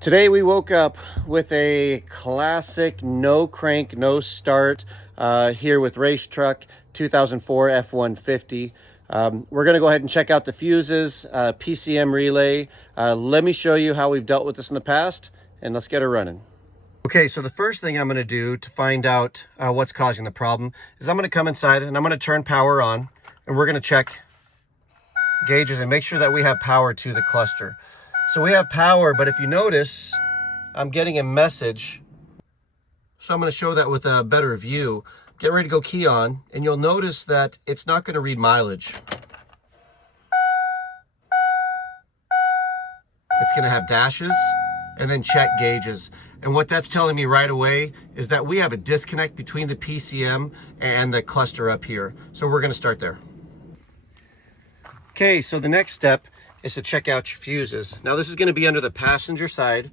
Today we woke up with a classic no crank, no start here with Race Truck 2004 F150. We're going to go ahead and check out the fuses, PCM relay. Let me show you how we've dealt with this in the past, and let's get her running. Okay, so the first thing I'm going to do to find out what's causing the problem is I'm going to come inside and I'm going to turn power on, and we're going to check gauges and make sure that we have power to the cluster. So we have power, but if you notice, I'm getting a message. So I'm going to show that with a better view. Get ready to go key on, and you'll notice that it's not going to read mileage. It's going to have dashes and then check gauges. And what that's telling me right away is that we have a disconnect between the PCM and the cluster up here. So we're going to start there. Okay, so the next step is to check out your fuses. Now this is going to be under the passenger side,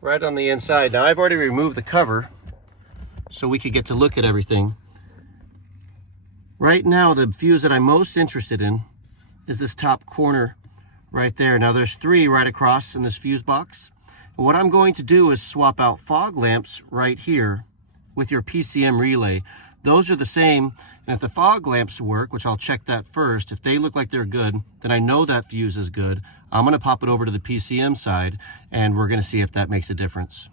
right on the inside. Now I've already removed the cover so we could get to look at everything. Right now the fuse that I'm most interested in is this top corner right there. Now there's three right across in this fuse box. And what I'm going to do is swap out fog lamps right here with your PCM relay. Those are the same, and if the fog lamps work, which I'll check that first, if they look like they're good, then I know that fuse is good. I'm going to pop it over to the PCM side, and we're going to see if that makes a difference.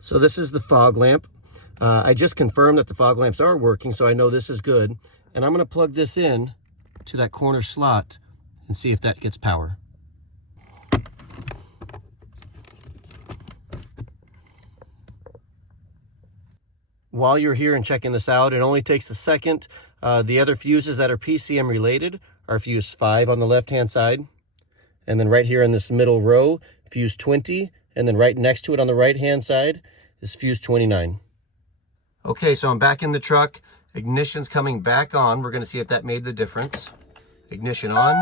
So this is the fog lamp. I just confirmed that the fog lamps are working, so I know this is good. And I'm going to plug this in to that corner slot and see if that gets power. While you're here and checking this out, it only takes a second. The other fuses that are PCM related are fuse 5 on the left-hand side. And then right here in this middle row, fuse 20. And then right next to it on the right-hand side is fuse 29. Okay, so I'm back in the truck. Ignition's coming back on. We're going to see if that made the difference. Ignition on.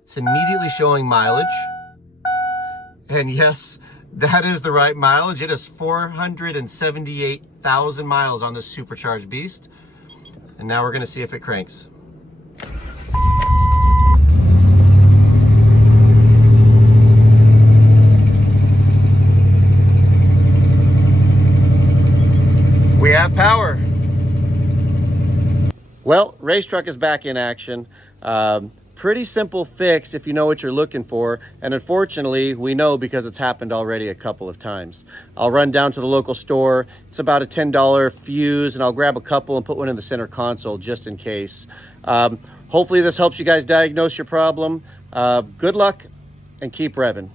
It's immediately showing mileage. And yes, that is the right mileage. It is 478,000 miles on this supercharged beast. And now we're going to see if it cranks. We have power. Well, Race Truck is back in action. Pretty simple fix if you know what you're looking for. And unfortunately, we know because it's happened already a couple of times. I'll run down to the local store. It's about a $10 fuse, and I'll grab a couple and put one in the center console just in case. Hopefully this helps you guys diagnose your problem. Good luck and keep revving.